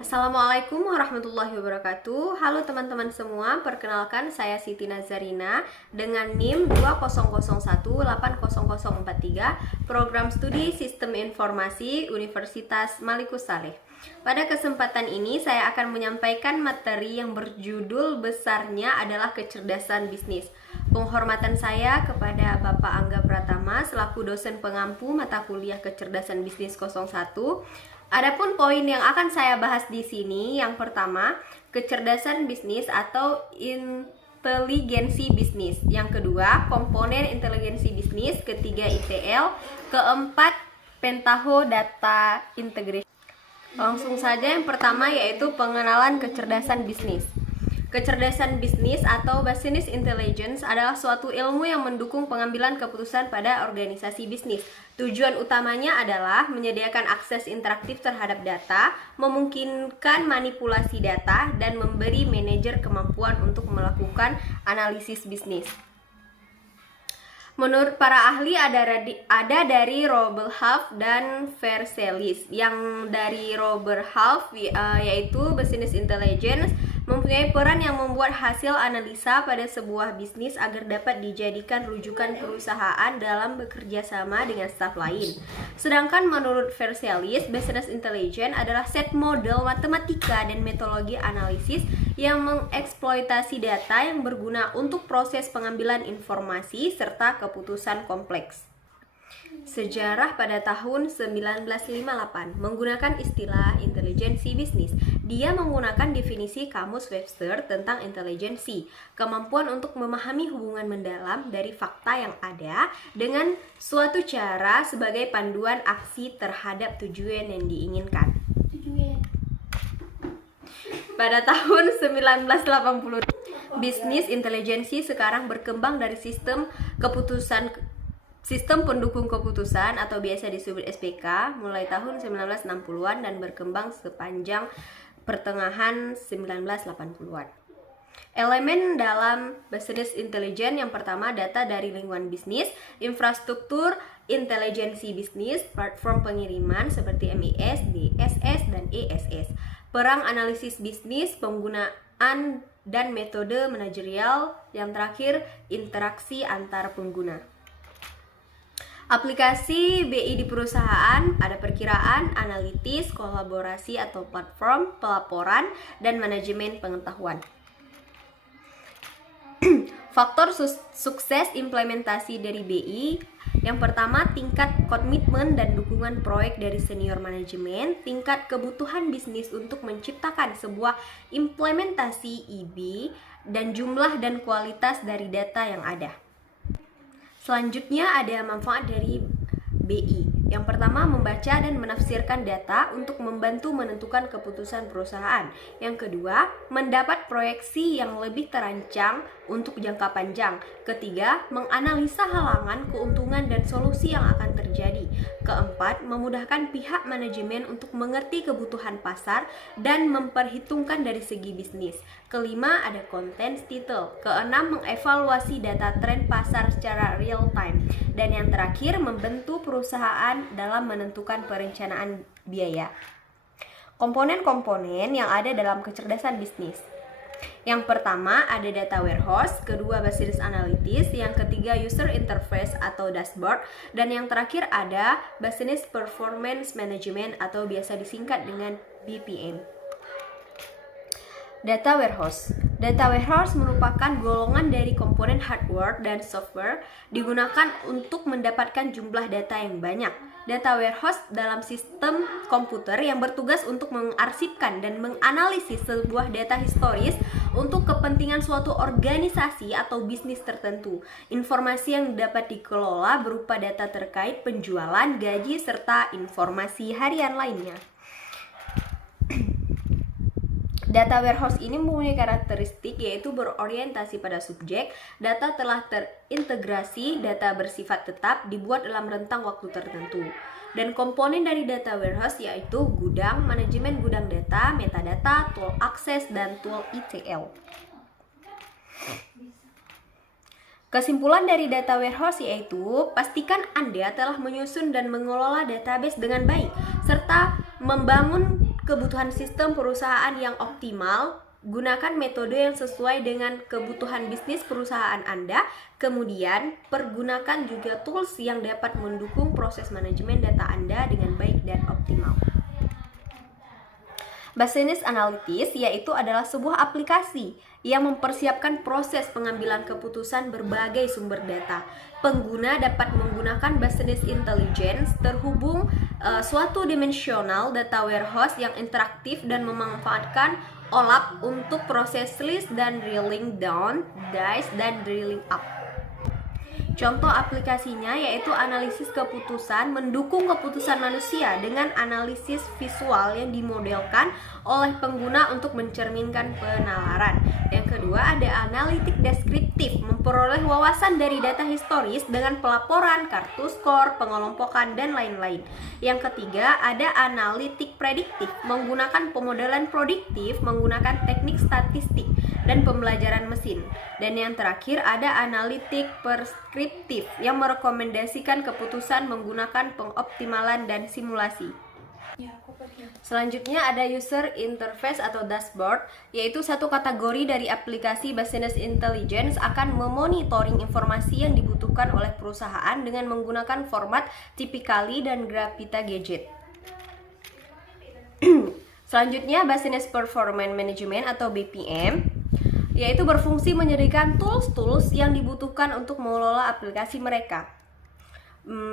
Assalamualaikum warahmatullahi wabarakatuh. Halo teman-teman semua, perkenalkan saya Siti Nazarina dengan NIM 20018043, Program Studi Sistem Informasi Universitas Malikus Saleh. Pada kesempatan ini saya akan menyampaikan materi yang berjudul besarnya adalah kecerdasan bisnis. Penghormatan saya kepada Bapak Angga Pratama selaku dosen pengampu mata kuliah Kecerdasan Bisnis 01. Adapun poin yang akan saya bahas di sini, yang pertama, kecerdasan bisnis atau inteligensi bisnis. Yang kedua, komponen inteligensi bisnis. Ketiga, ITL. Keempat, Pentaho Data Integration. Langsung saja yang pertama yaitu pengenalan kecerdasan bisnis. Kecerdasan bisnis atau business intelligence adalah suatu ilmu yang mendukung pengambilan keputusan pada organisasi bisnis. Tujuan utamanya adalah menyediakan akses interaktif terhadap data, memungkinkan manipulasi data, dan memberi manajer kemampuan untuk melakukan analisis bisnis. Menurut para ahli ada dari Robert Half dan Versailles. Yang dari Robert Half yaitu business intelligence mempunyai peran yang membuat hasil analisa pada sebuah bisnis agar dapat dijadikan rujukan perusahaan dalam bekerja sama dengan staf lain. Sedangkan menurut Versailles, business intelligence adalah set model matematika dan metodologi analisis yang mengeksploitasi data yang berguna untuk proses pengambilan informasi serta keputusan kompleks. Sejarah pada tahun 1958 menggunakan istilah intelijensi bisnis. Dia menggunakan definisi Kamus Webster tentang intelijensi, kemampuan untuk memahami hubungan mendalam dari fakta yang ada dengan suatu cara sebagai panduan aksi terhadap tujuan yang diinginkan. Pada tahun 1980, bisnis intelijensi sekarang berkembang dari sistem pendukung keputusan atau biasa disebut SPK mulai tahun 1960-an dan berkembang sepanjang pertengahan 1980-an. Elemen dalam business intelligence yang pertama, data dari lingkungan bisnis, infrastruktur intelijensi bisnis, platform pengiriman seperti MIS, DSS, dan ESS, perang analisis bisnis, penggunaan dan metode manajerial, yang terakhir interaksi antar pengguna. Aplikasi BI di perusahaan ada perkiraan, analitis, kolaborasi atau platform, pelaporan, dan manajemen pengetahuan. Faktor sukses implementasi dari BI, yang pertama tingkat komitmen dan dukungan proyek dari senior manajemen, tingkat kebutuhan bisnis untuk menciptakan sebuah implementasi IB, dan jumlah dan kualitas dari data yang ada. Selanjutnya ada manfaat dari BI. Yang pertama, membaca dan menafsirkan data untuk membantu menentukan keputusan perusahaan. Yang kedua, mendapat proyeksi yang lebih terancang untuk jangka panjang. Ketiga, menganalisa halangan, keuntungan, dan solusi yang akan terjadi. Keempat, memudahkan pihak manajemen untuk mengerti kebutuhan pasar dan memperhitungkan dari segi bisnis. Kelima, ada konten title. Keenam, mengevaluasi data tren pasar secara real time. Dan yang terakhir, membantu perusahaan dalam menentukan perencanaan biaya. Komponen-komponen yang ada dalam kecerdasan bisnis. Yang pertama ada data warehouse, kedua business analytics, yang ketiga user interface atau dashboard, dan yang terakhir ada business performance management atau biasa disingkat dengan BPM. Data warehouse. Data warehouse merupakan golongan dari komponen hardware dan software digunakan untuk mendapatkan jumlah data yang banyak. Data warehouse dalam sistem komputer yang bertugas untuk mengarsipkan dan menganalisis sebuah data historis untuk kepentingan suatu organisasi atau bisnis tertentu. Informasi yang dapat dikelola berupa data terkait penjualan, gaji, serta informasi harian lainnya. Data warehouse ini mempunyai karakteristik yaitu berorientasi pada subjek, data telah terintegrasi, data bersifat tetap, dibuat dalam rentang waktu tertentu. Dan komponen dari data warehouse yaitu gudang, manajemen gudang data, metadata, tool akses, dan tool ETL. Kesimpulan dari data warehouse yaitu pastikan Anda telah menyusun dan mengelola database dengan baik, serta Membangun kebutuhan sistem perusahaan yang optimal, gunakan metode yang sesuai dengan kebutuhan bisnis perusahaan Anda. Kemudian, pergunakan juga tools yang dapat mendukung proses manajemen data Anda dengan baik dan optimal. Business Analytics yaitu adalah sebuah aplikasi yang mempersiapkan proses pengambilan keputusan berbagai sumber data. Pengguna dapat menggunakan business intelligence terhubung suatu dimensional data warehouse yang interaktif dan memanfaatkan OLAP untuk proses list dan drilling down, dice, dan drilling up. Contoh aplikasinya yaitu analisis keputusan mendukung keputusan manusia dengan analisis visual yang dimodelkan oleh pengguna untuk mencerminkan penalaran. Yang kedua ada analitik deskriptif, memperoleh wawasan dari data historis dengan pelaporan, kartu skor, pengelompokan, dan lain-lain. Yang ketiga ada analitik prediktif, menggunakan pemodelan prediktif menggunakan teknik statistik dan pembelajaran mesin. Dan yang terakhir ada analitik preskriptif yang merekomendasikan keputusan menggunakan pengoptimalan dan simulasi. Selanjutnya ada user interface atau dashboard, yaitu satu kategori dari aplikasi business intelligence akan memonitoring informasi yang dibutuhkan oleh perusahaan dengan menggunakan format typically dan Graphica Gadget. Selanjutnya Business Performance Management atau BPM, yaitu berfungsi menyediakan tools-tools yang dibutuhkan untuk mengelola aplikasi mereka.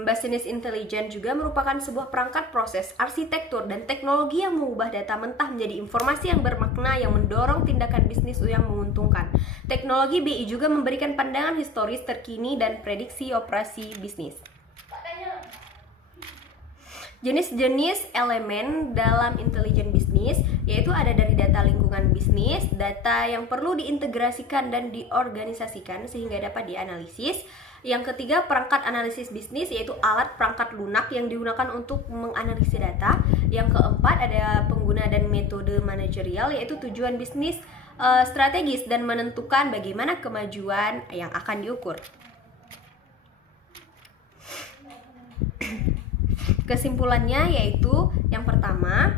Business Intelligence juga merupakan sebuah perangkat proses, arsitektur, dan teknologi yang mengubah data mentah menjadi informasi yang bermakna yang mendorong tindakan bisnis yang menguntungkan. Teknologi BI juga memberikan pandangan historis terkini dan prediksi operasi bisnis. Jenis-jenis elemen dalam intelligent business yaitu ada dari data lingkungan bisnis, data yang perlu diintegrasikan dan diorganisasikan sehingga dapat dianalisis. Yang ketiga, perangkat analisis bisnis yaitu alat perangkat lunak yang digunakan untuk menganalisis data. Yang keempat, ada pengguna dan metode manajerial yaitu tujuan bisnis strategis dan menentukan bagaimana kemajuan yang akan diukur. Kesimpulannya yaitu yang pertama,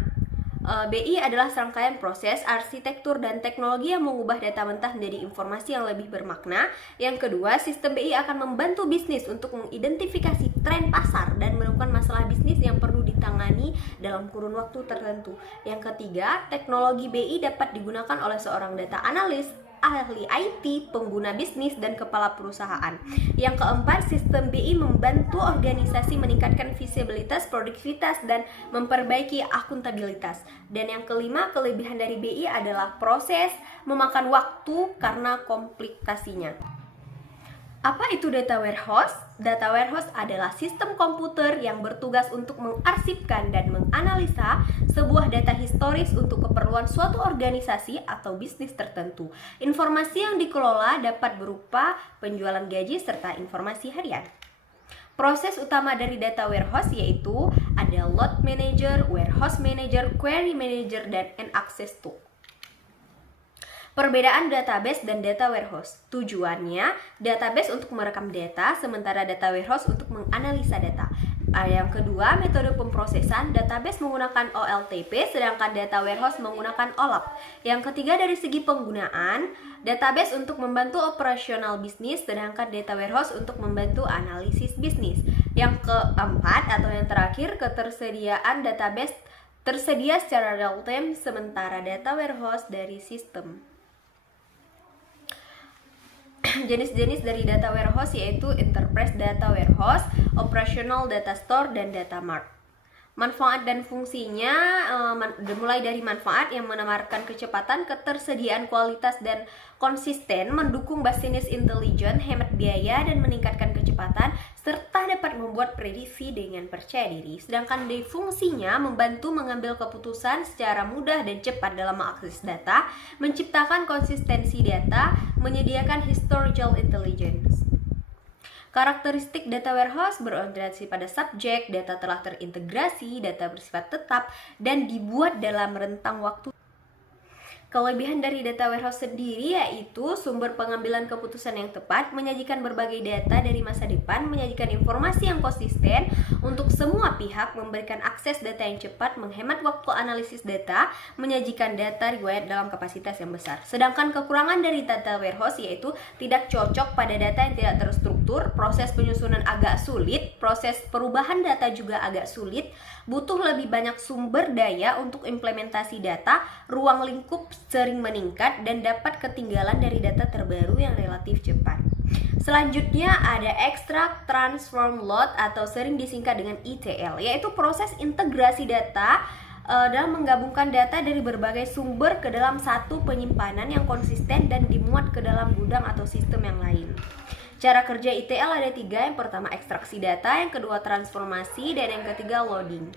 BI adalah serangkaian proses, arsitektur, dan teknologi yang mengubah data mentah menjadi informasi yang lebih bermakna. Yang kedua, sistem BI akan membantu bisnis untuk mengidentifikasi tren pasar dan menemukan masalah bisnis yang perlu ditangani dalam kurun waktu tertentu. Yang ketiga, teknologi BI dapat digunakan oleh seorang data analis, ahli IT, pengguna bisnis, dan kepala perusahaan. Yang keempat, sistem BI membantu organisasi meningkatkan visibilitas, produktivitas, dan memperbaiki akuntabilitas. Dan yang kelima, kelebihan dari BI adalah proses memakan waktu karena komplikasinya. Apa itu data warehouse? Data warehouse adalah sistem komputer yang bertugas untuk mengarsipkan dan menganalisa sebuah data historis untuk keperluan suatu organisasi atau bisnis tertentu. Informasi yang dikelola dapat berupa penjualan gaji serta informasi harian. Proses utama dari data warehouse yaitu ada load manager, warehouse manager, query manager, dan access to. Perbedaan database dan data warehouse. Tujuannya, database untuk merekam data, sementara data warehouse untuk menganalisa data. Yang kedua, metode pemrosesan. Database menggunakan OLTP, sedangkan data warehouse menggunakan OLAP. Yang ketiga, dari segi penggunaan, database untuk membantu operasional bisnis, sedangkan data warehouse untuk membantu analisis bisnis. Yang keempat atau yang terakhir, ketersediaan database tersedia secara real time, sementara data warehouse dari sistem. Jenis-jenis dari data warehouse yaitu enterprise data warehouse, operational data store, dan data mart. Manfaat dan fungsinya dimulai dari manfaat yang menawarkan kecepatan, ketersediaan, kualitas, dan konsisten, mendukung business intelligence, hemat biaya, dan meningkatkan kecepatan, serta dapat membuat prediksi dengan percaya diri. Sedangkan dari fungsinya membantu mengambil keputusan secara mudah dan cepat dalam mengakses data, menciptakan konsistensi data, menyediakan historical intelligence. Karakteristik data warehouse berorientasi pada subjek, data telah terintegrasi, data bersifat tetap, dan dibuat dalam rentang waktu. Kelebihan dari data warehouse sendiri yaitu sumber pengambilan keputusan yang tepat, menyajikan berbagai data dari masa depan, menyajikan informasi yang konsisten untuk semua pihak, memberikan akses data yang cepat, menghemat waktu analisis data, menyajikan data riwayat dalam kapasitas yang besar. Sedangkan kekurangan dari data warehouse yaitu tidak cocok pada data yang tidak terstruktur, proses penyusunan agak sulit, proses perubahan data juga agak sulit, butuh lebih banyak sumber daya untuk implementasi data, ruang lingkup sering meningkat, dan dapat ketinggalan dari data terbaru yang relatif cepat. Selanjutnya ada extract, transform, load atau sering disingkat dengan ETL, yaitu proses integrasi data dalam menggabungkan data dari berbagai sumber ke dalam satu penyimpanan yang konsisten dan dimuat ke dalam gudang atau sistem yang lain. Cara kerja ETL ada 3, yang pertama ekstraksi data, yang kedua transformasi, dan yang ketiga loading.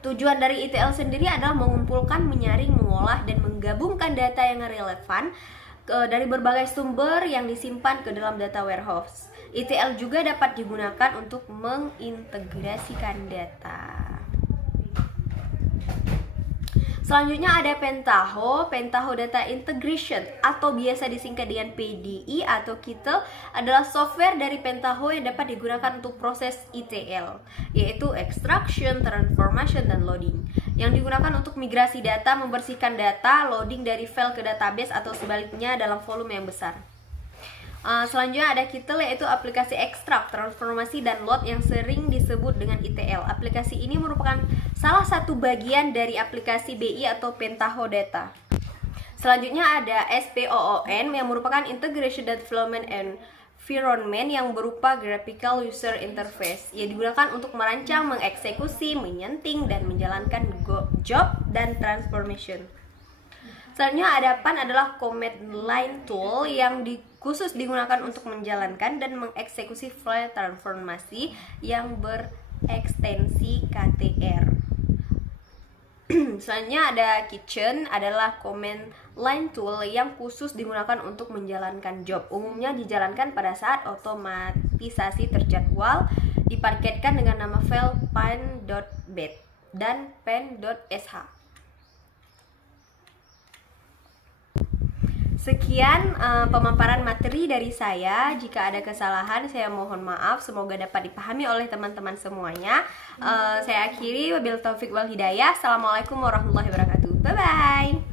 Tujuan dari ETL sendiri adalah mengumpulkan, menyaring, mengolah, dan menggabungkan data yang relevan dari berbagai sumber yang disimpan ke dalam data warehouse. ETL juga dapat digunakan untuk mengintegrasikan data. Selanjutnya ada Pentaho Data Integration atau biasa disingkat dengan PDI atau KITL, adalah software dari Pentaho yang dapat digunakan untuk proses ETL, yaitu extraction, transformation, dan loading, yang digunakan untuk migrasi data, membersihkan data, loading dari file ke database atau sebaliknya dalam volume yang besar. Selanjutnya ada KITL, yaitu aplikasi ekstrak, transformasi, dan load yang sering disebut dengan ETL. Aplikasi ini merupakan salah satu bagian dari aplikasi BI atau Pentaho Data. Selanjutnya ada SPOON yang merupakan Integration Development Environment yang berupa Graphical User Interface. Ia digunakan untuk merancang, mengeksekusi, menyenting, dan menjalankan job dan transformation. Selanjutnya ada PAN adalah Command Line Tool yang khusus digunakan untuk menjalankan dan mengeksekusi file transformasi yang berekstensi KTR. Selanjutnya ada Kitchen adalah Command Line Tool yang khusus digunakan untuk menjalankan job. Umumnya dijalankan pada saat otomatisasi terjadwal, dipaketkan dengan nama file pan.bat dan pen.sh. Sekian pemaparan materi dari saya. Jika ada kesalahan, saya mohon maaf. Semoga dapat dipahami oleh teman-teman semuanya. Saya akhiri, wabillahi taufik wal hidayah. Assalamualaikum warahmatullahi wabarakatuh. Bye-bye.